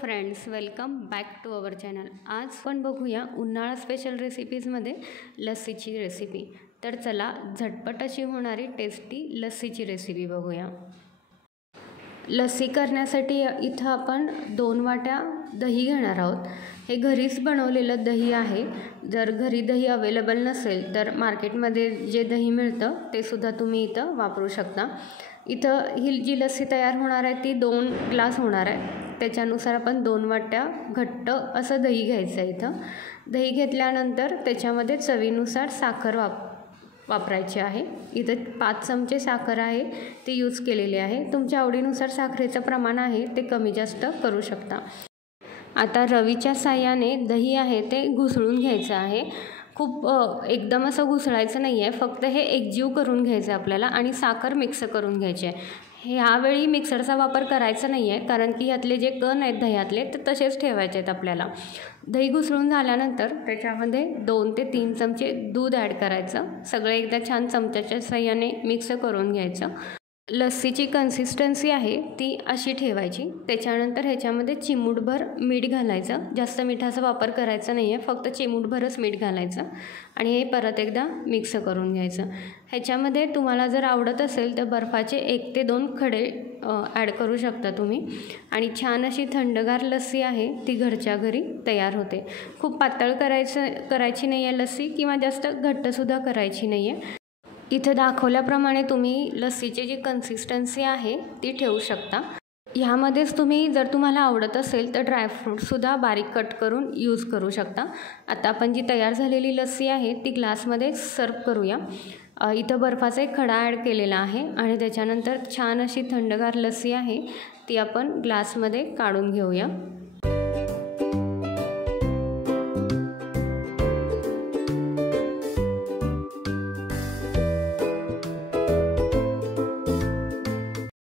Friends, welcome back to our channel. आज आपण बघूया उन्हाळा स्पेशल रेसिपीजमध्ये लस्सीची रेसिपी। तर चला झटपट अशी होणारी टेस्टी लस्सीची रेसिपी बघूया। लस्सी करण्यासाठी इथं आपण 2 वाट्या दही घेणार आहोत। हे घरीच बनवलेलं दही आहे। जर घरी दही अवेलेबल नसेल तर मार्केटमध्ये जे दही मिळतं ते सुद्धा तुम्ही इथं वापरू शकता। इथं ही जी लस्सी तयार होणार आहे ती 2 ग्लास होणार आहे। त्याच्यानुसार आपण 2 वाट्या घट्ट असं दही घ्यायचं आहे। इथं दही घेतल्यानंतर त्याच्यामध्ये चवीनुसार साखर वापरायची आहे। इथं 5 चमचे साखर आहे ती यूज केलेली आहे। तुमच्या आवडीनुसार साखरेचं प्रमाण आहे ते कमी जास्त करू शकता। आता रवीच्या साहाय्याने दही आहे ते घुसळून घ्यायचं आहे। खूप एकदम असं घुसळायचं नाही आहे, फक्त हे एकजीव करून घ्यायचं आपल्याला आणि साखर मिक्स करून घ्यायची आहे। ह्यावेळी मिक्सरचा वापर करायचा नाही आहे, कारण की यातले जे कण आहेत दह्यातले ते तसेच ठेवायचे आहेत आपल्याला। दही घुसळून झाल्यानंतर त्याच्यामध्ये 2 ते 3 चमचे दूध ॲड करायचं। सगळं एकदा छान चमच्याच्या साहाय्याने मिक्स करून घ्यायचं। लस्सीची कन्सिस्टन्सी आहे ती अशी ठेवायची। त्याच्यानंतर ह्याच्यामध्ये चिमूटभर मीठ घालायचं। जास्त मिठाचा वापर करायचा नाही आहे, फक्त चिमूटभरच मीठ घालायचं आणि हे परत एकदा मिक्स करून घ्यायचं। ह्याच्यामध्ये तुम्हाला जर आवडत असेल तर बर्फाचे 1 ते 2 खडे ॲड करू शकता तुम्ही आणि छान अशी थंडगार लस्सी आहे ती घरच्या घरी तयार होते। खूप पातळ करायची नाही आहे लस्सी किंवा जास्त घट्टसुद्धा करायची नाही आहे। इथं दाखवल्याप्रमाणे तुम्ही लस्सीची जी कन्सिस्टन्सी आहे ती ठेवू शकता। ह्यामध्येच तुम्ही जर तुम्हाला आवडत असेल तर ड्रायफ्रूटसुद्धा बारीक कट करून यूज करू शकता। आता आपण जी तयार झालेली लस्सी आहे ती ग्लासमध्ये सर्व करूया। इथं बर्फाचा एक खडा ॲड केलेला आहे आणि त्याच्यानंतर छान अशी थंडगार लस्सी आहे ती आपण ग्लासमध्ये काढून घेऊया।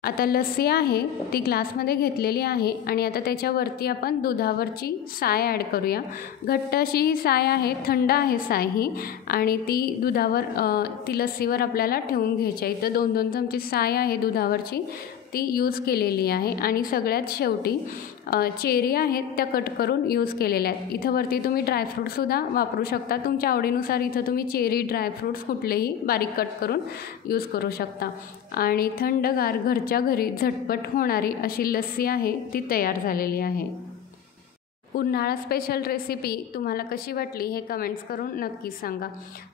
आता लस्सी आहे ती ग्लासमध्ये घेतलेली आहे आणि आता त्याच्यावरती आपण दुधावरची साय ॲड करूया। घट्ट अशी ही साय आहे, थंड आहे साय ही आणि ती दुधावर ती लस्सीवर आपल्याला ठेवून घ्यायची आहे। इथं 2-2 चमचे साय आहे दुधावरची ती यूज केलेली आहे आणि सगळ्यात शेवटी चेरी आहेत त्या कट करून यूज केलेल्या आहेत। इथं वरती तुम्ही ड्रायफ्रूटसुद्धा वापरू शकता तुमच्या आवडीनुसार। इथं तुम्ही चेरी ड्रायफ्रूट्स कुठलेही बारीक कट करून यूज करू शकता आणि थंडगार घरच्या घरी झटपट होणारी अशी लस्सी आहे ती तयार झालेली आहे। उन्हाळा स्पेशल रेसिपी तुम्हाला कशी वाटली हे कमेंट्स करून नक्कीच सांगा।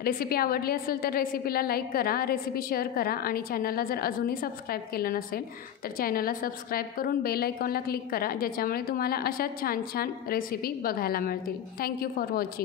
रेसिपी आवडली असेल तर रेसिपीला लाईक करा, रेसिपी शेअर करा आणि चॅनलला जर अजूनही सबस्क्राईब केलं नसेल तर चॅनलला सबस्क्राईब करून बेल आयकॉनला क्लिक करा, ज्याच्यामुळे तुम्हाला अशा छान छान रेसिपी बघायला मिळतील। Thank you for watching.